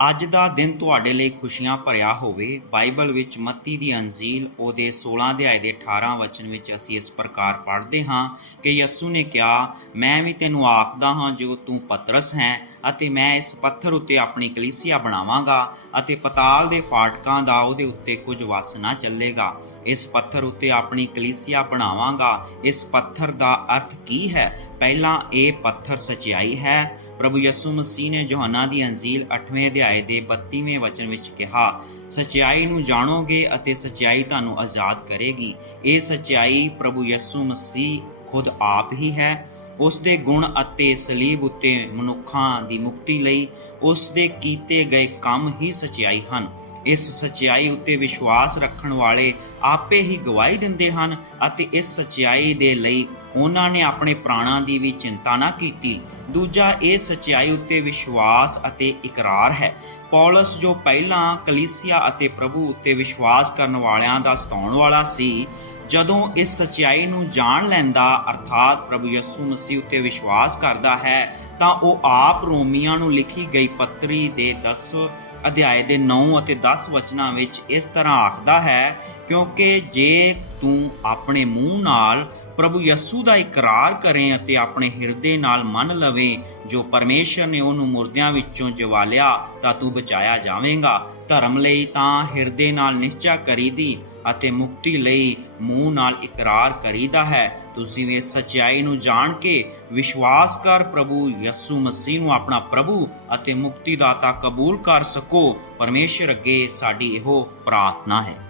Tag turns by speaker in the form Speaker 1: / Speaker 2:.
Speaker 1: ਅੱਜ ਦਾ ਦਿਨ ਤੁਹਾਡੇ ਲਈ ਖੁਸ਼ੀਆਂ ਭਰਿਆ ਹੋਵੇ। ਬਾਈਬਲ ਵਿੱਚ ਮੱਤੀ ਦੀ ਅੰਜੀਲ, ਉਹਦੇ 16 ਅਧਿਆਏ ਦੇ 18 ਵਚਨ ਵਿੱਚ ਅਸੀਂ ਇਸ ਪ੍ਰਕਾਰ ਪੜ੍ਹਦੇ ਹਾਂ ਕਿ ਯਿਸੂ ਨੇ ਕਿਹਾ, ਮੈਂ ਵੀ ਤੈਨੂੰ ਆਖਦਾ ਹਾਂ, ਜੋ ਤੂੰ ਪਤਰਸ ਹੈ ਅਤੇ ਮੈਂ ਇਸ ਪੱਥਰ ਉੱਤੇ ਆਪਣੀ ਕਲੀਸਿਆ ਬਣਾਵਾਂਗਾ ਅਤੇ ਪਤਾਲ ਦੇ ਫਾਟਕਾਂ ਦਾ ਉਹਦੇ ਉੱਤੇ ਕੁਝ ਵਸ ਨਾ ਚੱਲੇਗਾ। ਇਸ ਪੱਥਰ ਉੱਤੇ ਆਪਣੀ ਕਲੀਸਿਆ ਬਣਾਵਾਂਗਾ। ਇਸ ਪੱਥਰ ਦਾ ਅਰਥ ਕੀ ਹੈ? ਪਹਿਲਾਂ ਇਹ ਪੱਥਰ ਸਚਾਈ ਹੈ ਪ੍ਰਭੂ ਯਿਸੂ ਮਸੀਹ ਨੇ ਯੋਹੰਨਾ ਦੀ ਅੰਜੀਲ 8ਵੇਂ ਅਧਿਆਏ ਦੇ 32ਵੇਂ ਵਚਨ ਵਿੱਚ ਕਿਹਾ, ਸਚਾਈ ਨੂੰ ਜਾਣੋਗੇ ਅਤੇ ਸਚਾਈ ਤੁਹਾਨੂੰ ਆਜ਼ਾਦ ਕਰੇਗੀ। ਇਹ ਸਚਾਈ ਪ੍ਰਭੂ ਯਿਸੂ ਮਸੀਹ ਖੁਦ ਆਪ ਹੀ ਹੈ। ਉਸ ਦੇ ਗੁਣ ਅਤੇ ਸਲੀਬ ਉੱਤੇ ਮਨੁੱਖਾਂ ਦੀ ਮੁਕਤੀ ਲਈ ਉਸ ਦੇ ਕੀਤੇ ਗਏ ਕੰਮ ਹੀ ਸਚਾਈ ਹਨ। ਇਸ ਸਚਾਈ ਉੱਤੇ ਵਿਸ਼ਵਾਸ ਰੱਖਣ ਵਾਲੇ ਆਪੇ ਹੀ ਗਵਾਹੀ ਦਿੰਦੇ ਹਨ ਅਤੇ ਇਸ ਸਚਾਈ ਦੇ ਲਈ ਉਹਨਾਂ ਨੇ ਆਪਣੇ ਪ੍ਰਾਣਾਂ ਦੀ ਵੀ ਚਿੰਤਾ ਨਾ ਕੀਤੀ। ਦੂਜਾ, ਇਹ ਸਚਾਈ ਉੱਤੇ ਵਿਸ਼ਵਾਸ ਅਤੇ ਇਕਰਾਰ ਹੈ। ਪੌਲਸ ਜੋ ਪਹਿਲਾਂ ਕਲੀਸਿਆ ਅਤੇ ਪ੍ਰਭੂ ਉੱਤੇ ਵਿਸ਼ਵਾਸ ਕਰਨ ਵਾਲਿਆਂ ਦਾ ਸਤਾਉਣ ਵਾਲਾ ਸੀ, ਜਦੋਂ ਇਸ ਸਚਾਈ ਨੂੰ ਜਾਣ ਲੈਂਦਾ, ਅਰਥਾਤ ਪ੍ਰਭੂ ਯਿਸੂ ਮਸੀਹ ਉੱਤੇ ਵਿਸ਼ਵਾਸ ਕਰਦਾ ਹੈ, ਤਾਂ ਉਹ ਆਪ ਰੋਮੀਆਂ ਨੂੰ ਲਿਖੀ ਗਈ ਪੱਤਰੀ ਦੇ 10 ਅਧਿਆਏ ਦੇ 9 ਅਤੇ 10 ਵਚਨਾਂ ਵਿੱਚ ਇਸ ਤਰ੍ਹਾਂ ਆਖਦਾ ਹੈ, ਕਿਉਂਕਿ ਜੇ ਤੂੰ ਆਪਣੇ ਮੂੰਹ ਨਾਲ ਪ੍ਰਭੂ ਯਿਸੂ ਦਾ ਇਕਰਾਰ ਕਰੇ ਅਤੇ ਆਪਣੇ ਹਿਰਦੇ ਨਾਲ ਮੰਨ ਲਵੇ, ਜੋ ਪਰਮੇਸ਼ਰ ਨੇ ਉਹਨੂੰ ਮੁਰਦਿਆਂ ਵਿੱਚੋਂ ਜਵਾਲਿਆ, ਤਾਂ ਤੂੰ ਬਚਾਇਆ ਜਾਵੇਂਗਾ। ਧਰਮ ਲਈ ਤਾਂ ਹਿਰਦੇ ਨਾਲ ਨਿਸ਼ਚਾ ਕਰੀਦੀ ਅਤੇ ਮੁਕਤੀ ਲਈ ਮੂੰਹ ਨਾਲ ਇਕਰਾਰ ਕਰੀਦਾ ਹੈ। ਤੁਸੀਂ ਵੀ ਇਸ ਸਚਾਈ ਨੂੰ ਜਾਣ ਕੇ ਵਿਸ਼ਵਾਸ ਕਰ ਪ੍ਰਭੂ ਯਿਸੂ ਮਸੀਹ ਨੂੰ ਆਪਣਾ ਪ੍ਰਭੂ ਅਤੇ ਮੁਕਤੀਦਾਤਾ ਕਬੂਲ ਕਰ ਸਕੋ। ਪਰਮੇਸ਼ਰ ਅੱਗੇ ਸਾਡੀ ਇਹੋ ਪ੍ਰਾਰਥਨਾ ਹੈ।